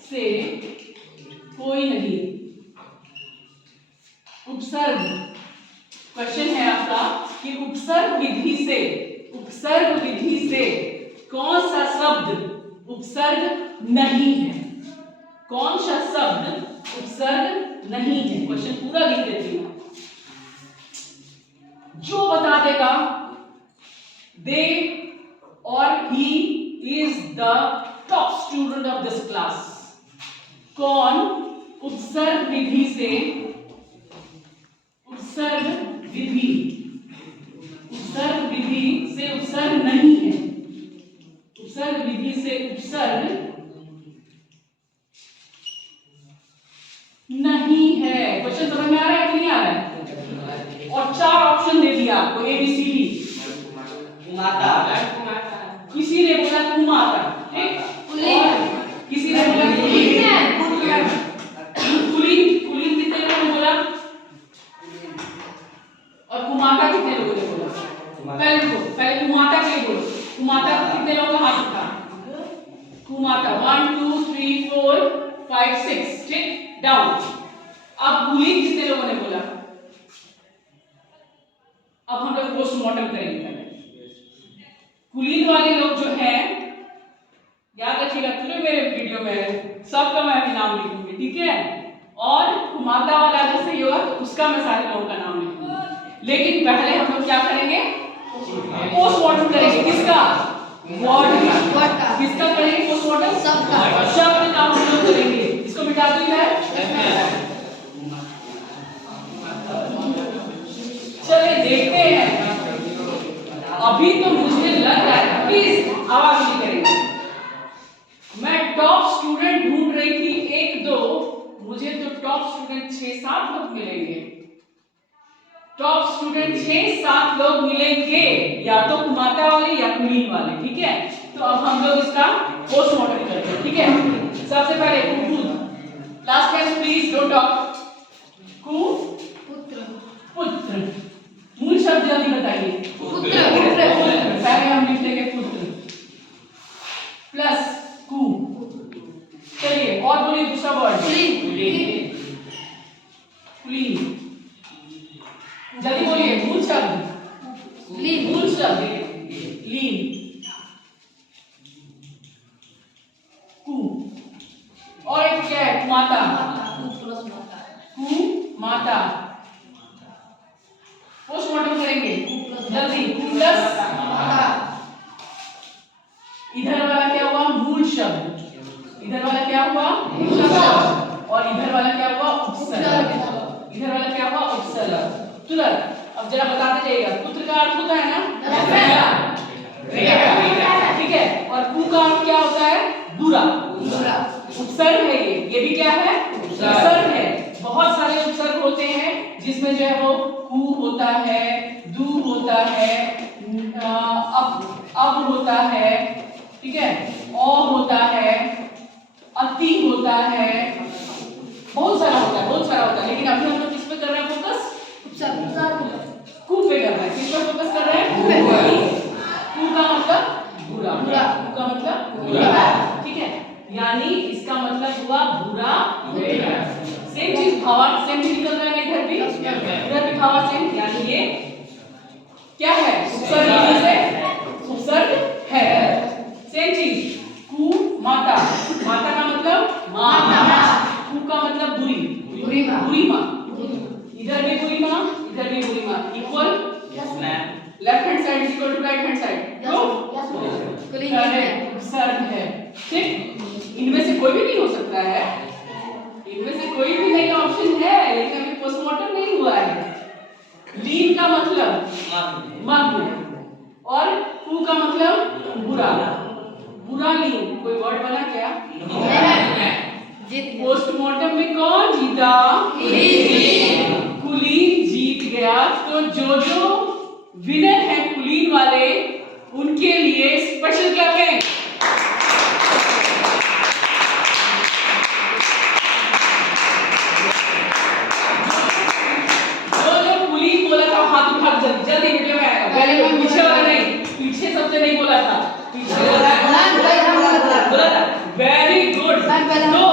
से कोई नहीं, उपसर्ग, क्वेश्चन है आपका कि उपसर्ग विधि से कौन सा शब्द उपसर्ग नहीं है, कौन सा शब्द उपसर्ग नहीं है, क्वेश्चन पूरा लिख देती हूं, जो बता देगा दे और he is the top student of this class. कौन उपसर्ग विधि से उपसर्ग नहीं है, उपसर्ग विधि से उपसर्ग नहीं है। क्वेश्चन समझ में आ रहा है कि नहीं आ रहा है? और 4 ऑप्शन दे दिया आपको ABCD, किसी ने बोला कुमाता, ठीक, किसी ने बोला कुलीन कितने लोगों ने बोला, और कुमाता कितने लोगों ने बोला? पहले कुमाता के लिए बोलो, कुमाता कितने लोगों का हाथ उठा? कुमाता 1 2 3 4 5 6, ठीक, डाउन। अब कुलीन कितने लोगों ने बोला? अब हम लोग पोस्टमार्टम करेंगे। कुलीन वाले लोग जो हैं, याद रखिएगा पूरे मेरे वीडियो में सबका मैं अभी नाम लिखूंगी, ठीक है, और कुमाता वाला जैसे ही होगा तो उसका मैं सारे लोगों का नाम लिखूंगी, लेकिन पहले हम लोग क्या करेंगे? पोस्टमार्टम करेंगे। किसका? वर्ड का। किसका करेंगे पोस्टमार्टम? शब्द का हम लोग करेंगे। इसको मिटा दूं है? चलिए देखते हैं। अभी तो मुझे लग रहा है, प्लीज आवाज नहीं करेंगे, मैं टॉप स्टूडेंट ढूंढ रही थी 1 2, मुझे तो टॉप स्टूडेंट 6-7 लोग मिलेंगे, टॉप स्टूडेंट 6-7 लोग मिलेंगे, या तो कुमाता वाले या कुलीन वाले, ठीक है। तो अब हम लोग इसका पोस्टमार्टम करते हैं, ठीक है। सबसे पहले कुपुत्र, last time please don't talk, पुत्र, मूल शब्द जल्दी बताइए। पुत्र, पहले हम लिख लेंगे पुत्र प्लस कु, चलिए और बोलिए दूसरा वर्ड, कुलीन, जल्दी बोलिए, मूल शब्द लीन, कु, और एक क्या है? कुमाता, कुमाता, पोस्टमार्टम करेंगे जल्दी, प्लस इधर वाला क्या हुआ? मूल शब्द, इधर वाला क्या हुआ? और इधर वाला क्या हुआ? उपसर्ग, इधर वाला क्या हुआ? उपसर्ग, तुरंत। अब जरा बताते जाइएगा, पुत्र का अर्थ होता है ना ठीक है, और कु का अर्थ क्या होता है? बुरा, उपसर्ग है ये भी क्या है? उपसर्ग है। बहुत सारे उपसर्ग होते हैं जिसमें जो है वो कु होता है, दू होता है, अब होता है, ठीक है, औ होता है, अति होता है, बहुत सारा होता है, लेकिन अभी हम लोग किस पे कर रहे हैं फोकस? कु पे कर रहे हैं। किस पर फोकस कर रहे हैं? कु का मतलब बुरा, कु का मतलब बुरा, ठीक है, यानी इसका मतलब हुआ बुरा। सेम चीज भावार्थ सेम भी निकल रहा है इधर भी भावार्थ सेम, यानी ये क्या है? उपसर्ग है। सेम चीज कु माता, कोई भी नहीं हो सकता है, इनमें से कोई भी नहीं ऑप्शन है, लेकिन अभी पोस्टमार्टम नहीं हुआ है। लीन का मतलब मग्न, और कु का मतलब बुरा, बुरा लीन। कोई वर्ड बना क्या? पोस्टमार्टम में कौन जीता? कुलीन जीत गया। तो जो विनर है कुलीन वाले, उनके लिए स्पेशल क्लैपिंग। जो कुलीन बोला था हाथ उठा जल्दी वीडियो में आएगा। पीछे वाला नहीं, पीछे सबसे नहीं बोला था, पीछे बोला था। Very good. तो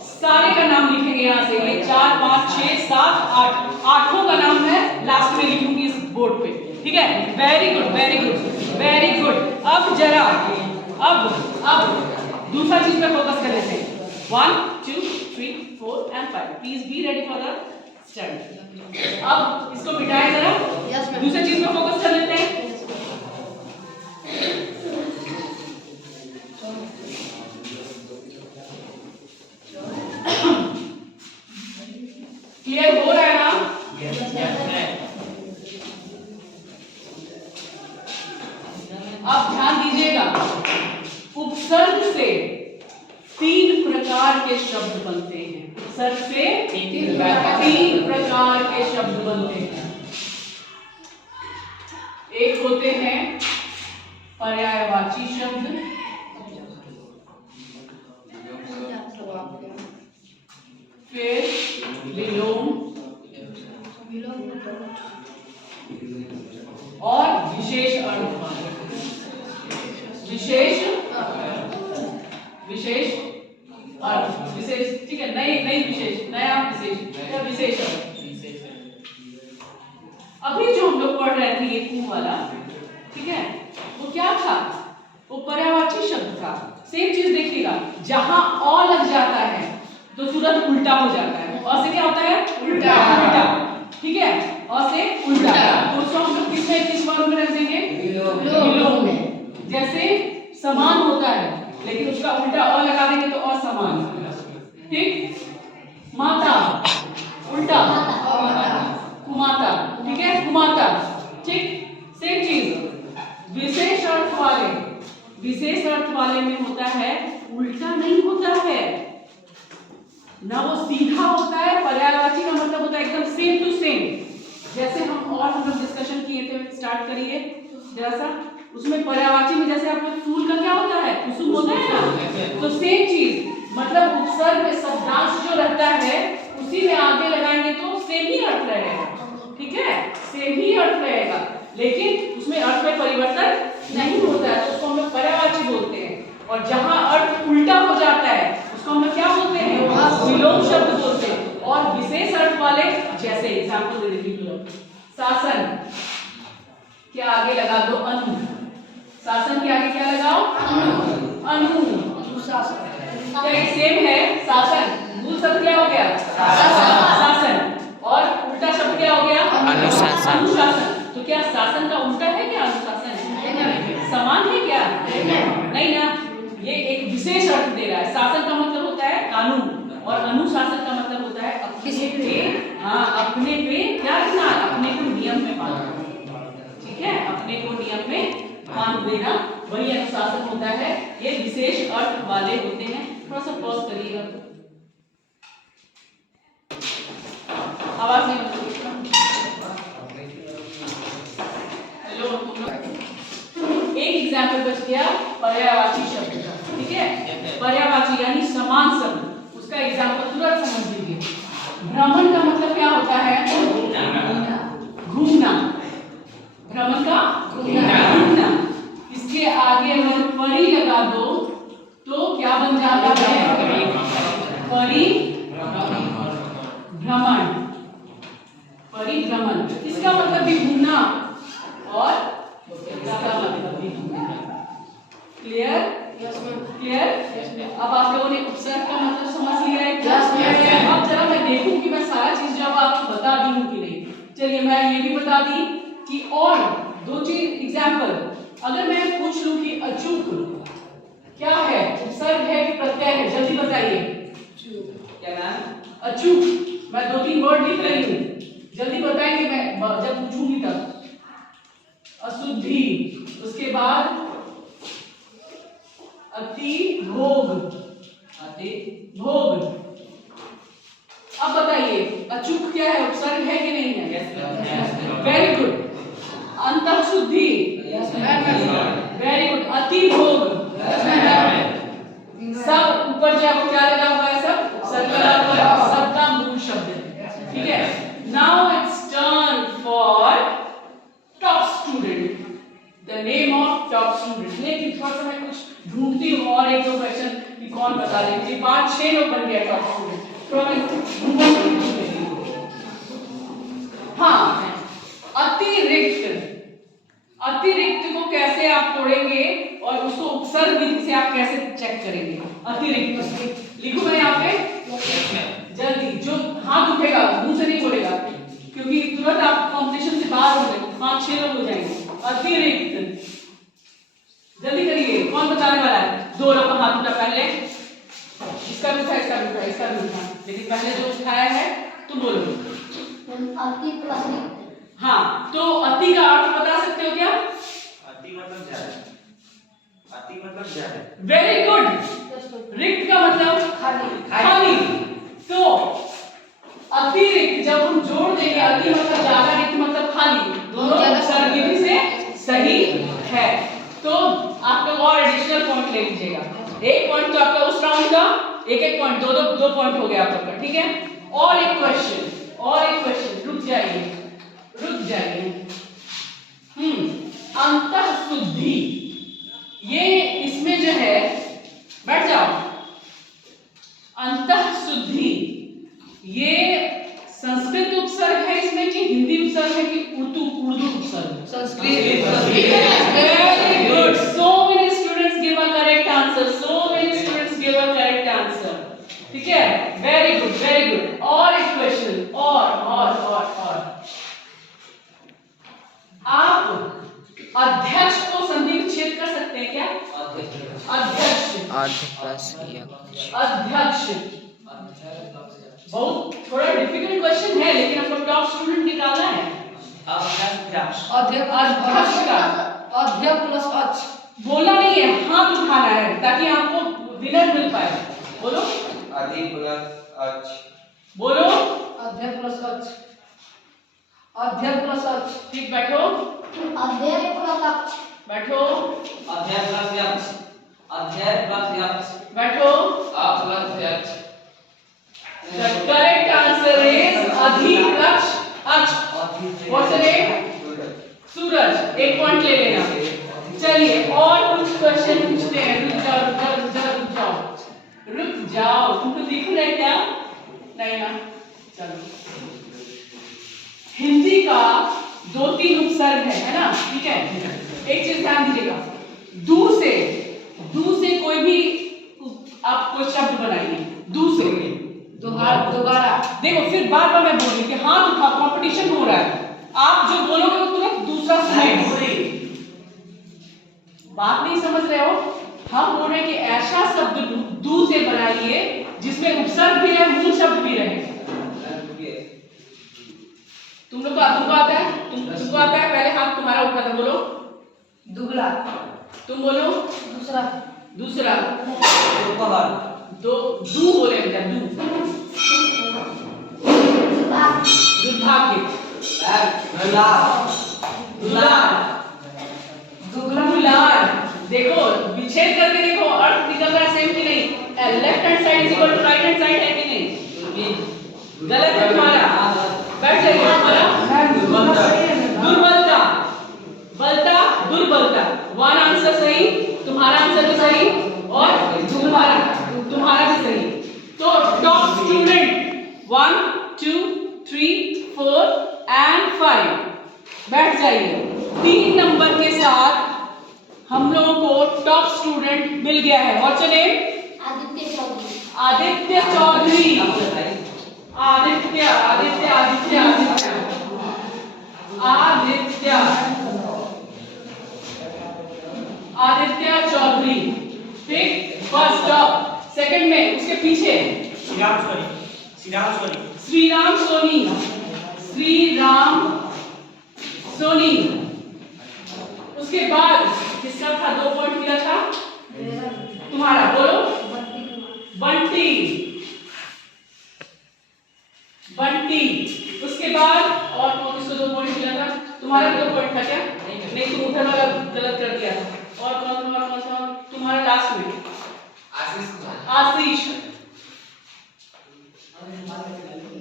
सारे का नाम लिखेंगे यहाँ से, ये 4 5 6 7 8, आठों का नाम है लास्ट में लिखूंगी इस बोर्ड पे, ठीक है? Very good, very good, very good. अब जरा अब दूसरा चीज पे फोकस कर लेते हैं। 1 2 3 4 and 5। Please be ready for the study. अब इसको मिटाएं जरा, दूसरी चीज पे फोकस कर लेते हैं। क्लियर हो रहा है ना? अब ध्यान दीजिएगा, उपसर्ग से 3 प्रकार के शब्द बनते हैं। उपसर्ग से 3 प्रकार के शब्द बनते हैं। एक होते हैं पर्यायवाची शब्द, फिर विलोम और विशेष अर्थ वाले। विशेष अर्थ, विशेष, ठीक है? नई विशेष, नया विशेष या विशेष अर्थ। अभी जो हम लोग पढ़ रहे थे ये कु वाला, ठीक है, वो क्या था? वो पर्यायवाची शब्द था। सेम चीज देखिएगा, जहां अ लग जाता है तो तुरंत उल्टा हो जाता है। अ से क्या होता है? उल्टा, ठीक है? अ से उल्टा। तो उसको हम लोग किस वर्ग में रख देंगे? विलोम में। जैसे समान होता है, लेकिन उसका उल्टा अ लगा देंगे तो असमान, ठीक? माता, उल्टा कुमाता, ठीक है? कुमाता, ठीक? सेम चीज विशेष अर्थ वाले, विशेष अर्थ वाले में होता है उल्टा नहीं होता है ना, वो सीधा होता है। पर्यायवाची का मतलब होता है एकदम सेम टू सेम। जैसे हम लोग डिस्कशन किए थे, स्टार्ट करिए जरा सा। उसमें पर्यायवाची में जैसे आपको फूल का क्या होता है? कुसुम होता है ना, तो सेम चीज, मतलब उपसर्ग में शब्दांश जो रहता है उसी में आगे लगाएंगे तो सेम ही अर्थ रहेगा, ठीक है? सेम ही अर्थ रहेगा, लेकिन उसमें अर्थ में परिवर्तन नहीं होता है, तो उसको हम लोग पर्यायवाची बोलते हैं। और जहां अर्थ उल्टा हो जाता है उसको हम लोग क्या बोलते हैं? विलोम शब्द बोलते हैं। और विशेष अर्थ वाले, जैसे एग्जांपल दे दीजिए, शासन के आगे लगा दो अनु, शासन के आगे क्या लगाओ? अनु। क्या ये सेम है? शासन मूल शब्द क्या हो गया? शासन, और उल्टा शब्द क्या हो गया? अनुशासन। तो क्या शासन का उल्टा है क्या? अनुशासन है? समान है क्या? नहीं ना, ये एक विशेष अर्थ दे रहा है। शासन का मतलब होता है कानून, और अनुशासन का मतलब होता है अपने पे, अपने पे क्या रखना? अपने को नियम में बांधना, ठीक है? अपने को नियम में बांध देना, वही अनुशासन होता है। ये विशेष अर्थ वाले होते हैं। थोड़ा सा पॉज करिएगा, आवाज नहीं होती। हेलो, एक एग्जाम्पल बच गया पर्यायवाची शब्द का, ठीक है? पर्यायवाची यानी समान शब्द, उसका एग्जाम्पल तुरंत समझ लीजिए। भ्रमण का मतलब क्या होता है? घूमना। भ्रमण का घूमना। इसके आगे अगर परि लगा दो तो क्या बन जाता है? परिभ्रमण। परिभ्रमण, इसका मतलब भी घूमना और इसका मतलब भी घूमना। क्लियर? क्लियर? अब आप लोगों ने उपसर्ग का मतलब समझ लिया है क्या? अब जरा मैं देखूं कि मैं सारा चीज जब आपको बता दी हूं कि नहीं। चलिए, मैं ये भी बता दी कि और दो चीज एग्जाम्पल, अगर मैं पूछ लूं कि अचूक क्या है, उपसर्ग है कि प्रत्यय है, जल्दी बताइए। बताइए क्या नाम? अचूक। मैं 2-3 वर्ड लिख रही हूँ, जल्दी बताएंगे मैं जब पूछूंगी तब। अशुद्धि, उसके बाद अति भोग, अति भोग। अब बताइए अचूक क्या है, उपसर्ग है कि नहीं है? Very good. अंतः शुद्धि, वेरी गुड। अति भोग, सब ऊपर जो है वो क्या लगा हुआ है, सब उपसर्ग लगा हुआ है, सबका मूल शब्द है, ठीक है। Now it's turn for top student, the name of top student. लेकिन थोड़ा सा मैं कुछ ढूंढती हूँ और एक दो क्वेश्चन कि कौन बता देंगे। 5-6 लोग बन गया टॉप स्टूडेंट, थोड़ा मैं ढूंढूंगी। हाँ, अतिरिक्त। अतिरिक्त को कैसे आप तोड़ेंगे और उसको उपसर्ग विधि से आप कैसे चेक करेंगे? अतिरिक्त लिखो मैं यहाँ पे जल्दी, जो हाथ उठेगा मुंह से नहीं बोलेगा, क्योंकि तुरंत आप कंपटीशन से बाहर हो गए, 5-6 लोग हो जाएंगे। अतिरिक्त, जल्दी करिए, कौन बताने वाला है? 2 लोग का हाथ उठा पहले, इसका भी उठा, इसका भी उठा, इसका भी उठा, लेकिन पहले जो उठाया है तुम बोलो। अति प्लस रिक्त। हाँ, तो अति का अर्थ बता सकते हो क्या? अति मतलब ज्यादा, अति मतलब ज्यादा। Very good. रिक्त का मतलब खाली। तो अतिरिक्त जब हम जोड़ देंगे, अति मतलब ज्यादा, रिक्त मतलब खाली, दोनों उपसर्ग विधि से सही है। तो आप लोग और एडिशनल पॉइंट ले लीजिएगा। 1 पॉइंट तो आपका उस राउंड का, 1-1 पॉइंट, 2 पॉइंट हो गया आप लोग का, ठीक है। और एक क्वेश्चन, रुक जाइए। अंतः शुद्धि, ये इसमें जो है, बैठ जाओ। अंतः शुद्धि ये संस्कृत उपसर्ग है इसमें कि हिंदी उपसर्ग है कि उर्दू उपसर्ग? Sanskrit. Very good, so many students give a correct answer, ठीक है, वेरी गुड। और एक क्वेश्चन, और आप अध्यक्ष को संधि विच्छेद कर सकते हैं क्या? अध्यक्ष बहुत थोड़ा डिफिकल्ट क्वेश्चन है, लेकिन आपको टॉप स्टूडेंट निकालना है। अध्यक्ष प्लस अच, बोलना नहीं है, हाथ उठाना है ताकि आपको विनर मिल पाए। बोलो अधि प्लस अच, बोलो अध्यक्ष प्लस अच। ठीक, बैठो अध्यय प्लस अच। बैठो अध्यय प्लस यक्ष, बैठो। The correct answer is अधि प्लस अच। What's the name? Suraj. 1 point ले लेना। चलिए और कुछ क्वेश्चन पूछते हैं। रुक जाओ, तुमको दिख रहा है क्या? नहीं ना, चलो। हिंदी का 2-3 उपसर्ग है ना, ठीक है। एक चीज ध्यान दीजिएगा, दू से कोई भी आप कोई शब्द बनाइए, दू से दोबारा देखो, फिर बार मैं बोल रही कि हाथ उठा, कंपटीशन हो रहा है, आप जो बोलोगे वो तुरंत दूसरा सुनेगा। बात नहीं समझ रहे हो? हम बोल रहे हैं कि ऐसा शब्द दू से बनाइए जिसमें उपसर्ग भी रहे, मूल शब्द भी रहे। तुम लोग को तुमको आता है? तुमको आता है? पहले हाथ तुम्हारा उठा था, बोलो दुगला। तुम बोलो दूसरा। दो दू बोले बेटा, दुर्भाग्य, दुलार। देखो विच्छेद करके देखो, अर्थ निकल रहा है सेम कि नहीं? Left hand side is equal to right hand side है कि नहीं? गलत है तुम्हारा, बैठ जाइए। दुर्बलता, 1 आंसर सही, तुम्हारा आंसर भी सही और तुम्हारा भी सही। तो टॉप स्टूडेंट 1 2 3 4 एंड 5 बैठ जाइए। 3 नंबर के साथ हम लोगों को टॉप स्टूडेंट मिल गया है। What's your name? Aditya Chaudhary. Aditya Chaudhary. Aditya Chaudhary. ठीक, फर्स्ट टॉप। सेकंड में उसके पीछे श्रीराम सोनी, श्रीराम सोनी, श्रीराम सोनी, श्रीराम सोनी। उसके बाद किसका था, 2 पॉइंट मिला था तुम्हारा, बोलो बंटी, बंटी। उसके बाद और किसको 2 पॉइंट मिला था, तुम्हारा 2 पॉइंट था क्या? नहीं, तुम उधर वाला गलत कर दिया था। और कौन सा तुम्हारा लास्ट में? आशीष,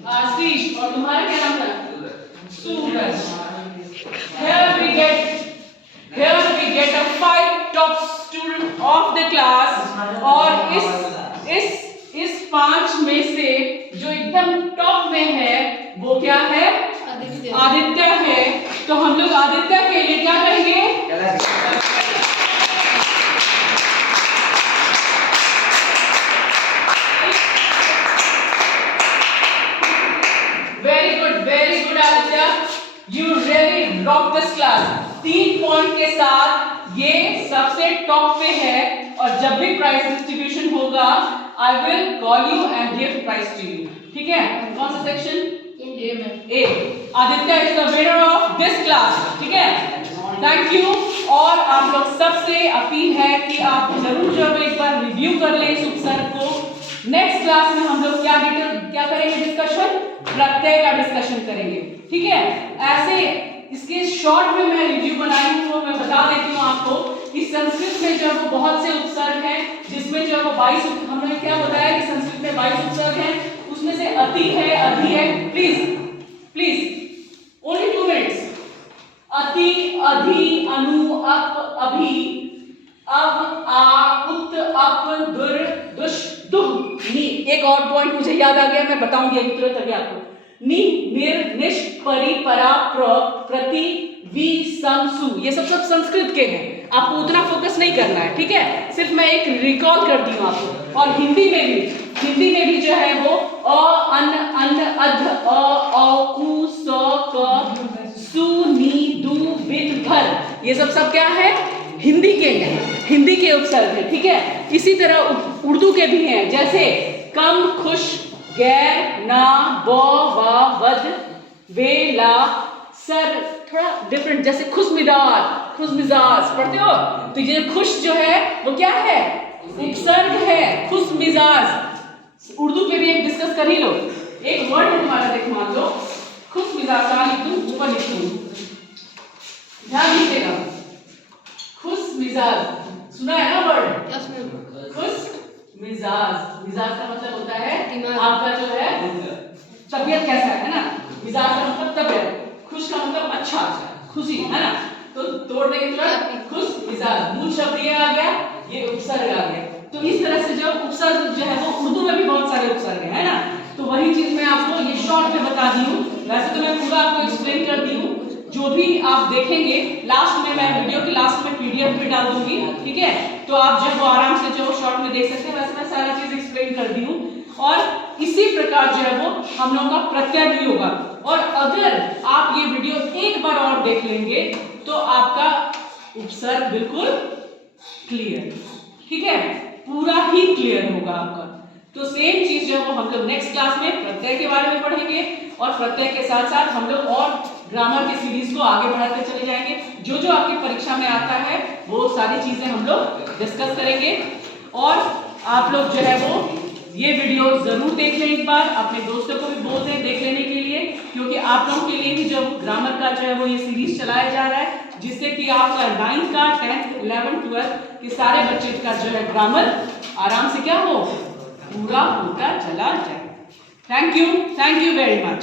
आशीष। और तुम्हारा क्या नाम था? सूरज। Here we get a 5 top student of the class। और इस 5 में से जो एकदम टॉप में है वो क्या है? आदित्य है। तो हम लोग आदित्य के लिए क्या करेंगे? Very good Aditya, you really rock this class. 3 point के साथ ये सबसे टॉप पे है। और जब भी प्राइज डिस्ट्रीब्यूशन होगा I will call you and give prize to you. ठीक है? कौन सा सेक्शन? ए में। A. Aditya is the winner of this class. ठीक है, थैंक यू। और आप लोग सबसे अपील है कि आप जरूर जो है एक बार रिव्यू कर लें इस उपसर्ग को। नेक्स्ट क्लास में हम लोग क्या करेंगे? डिस्कशन, प्रत्यय का डिस्कशन करेंगे। ठीक है? ऐसे इसके शॉर्ट में मैं रिव्यू बनाई हूँ, तो मैं बता देती हूँ आपको कि संस्कृत में जो वो बहुत से उपसर्ग हैं, जिसमें जो वो 22, हमने क्या बताया कि संस्कृत में 22 उपसर्ग हैं। उसमें से अति है, अधि है। Please only 2 minutes. अति, अधि, अनु, अप, अभि, अब, आ, उत, अप, दुर, दुष, दुह, नी। एक और पॉइंट मुझे याद आ गया, मैं बताऊंगी अभी तुरंत अभी आपको। नि, निर, निष, परि, परा, प्र, प्रति, वि, सम, सु। ये सब संस्कृत के हैं, आपको उतना फोकस नहीं करना है। ठीक है? सिर्फ मैं एक रिकॉल करती हूँ आपको। और हिंदी में भी जो है वो अ, अन, अध, अ, उ, स, क, सु, नी, दु, बिन, भर। ये सब क्या है? हिंदी के हैं, हिंदी के उपसर्ग है। ठीक है? इसी तरह उर्दू के भी हैं, जैसे कम, खुश, गैर, ना, ब, वा, वद, वे, ला, सर। थोड़ा डिफरेंट, जैसे खुशमिजाज पढ़ते हो तो ये खुश जो है वो क्या है? उपसर्ग है, खुशमिजाज। उर्दू पे भी एक डिस्कस कर ही लो। एक वर्ड है तुम्हारा, देख मान लो खुशमिजाज, कहाँ लिख दूं? ऊपर लिख दूं, ध्यान दीजिएगा। खुशमिजाज सुना है ना वर्ड? खुशमिजाज, मिजाज का मतलब होता है आपका जो है तबीयत कैसा है ना? मिजाज का मतलब तबीयत, खुश का मतलब अच्छा, खुशी, है ना? तो तोड़ देंगे तुरंत खुशमिजाज। मूल शब्द ये आ गया, ये उपसर्ग आ गया। तो इस तरह से जो उपसर्ग जो है वो उर्दू में भी बहुत सारे उपसर्ग है ना? तो वही चीज मैं आपको ये शॉर्ट में बता दी हूँ। वैसे तो मैं पूरा आपको एक्सप्लेन कर दी हूँ। जो भी आप देखेंगे लास्ट में, मैं वीडियो के लास्ट में पीडीएफ भी डाल दूंगी। ठीक है? तो आप जो आराम से जो शॉर्ट में देख सकते हैं। वैसे मैं सारी चीज एक्सप्लेन कर दी हूँ। और इसी प्रकार जो है वो हम लोगों का प्रत्यय भी होगा। और अगर आप ये वीडियो एक बार और देख लेंगे तो आपका उपसर्ग बिल्कुल क्लियर, ठीक है, पूरा ही क्लियर होगा आपका। तो सेम चीज जो है वो हम लोग नेक्स्ट क्लास में प्रत्यय के बारे में पढ़ेंगे। और प्रत्यय के साथ साथ हम लोग और ग्रामर के सीरीज को आगे बढ़ाते चले जाएंगे। जो जो आपकी परीक्षा में आता है वो सारी चीजें हम लोग डिस्कस करेंगे। और आप लोग जो है वो ये वीडियो जरूर देख लें एक बार, अपने दोस्तों को भी बोल दें देख लेने के लिए, क्योंकि आप लोगों के लिए ही जो ग्रामर का जो है वो ये सीरीज चलाया जा रहा है, जिससे कि आपका 9th का 10th 11th 12th के सारे बच्चे का जो है ग्रामर आराम से क्या हो, पूरा होता चला जाए। Thank you very much.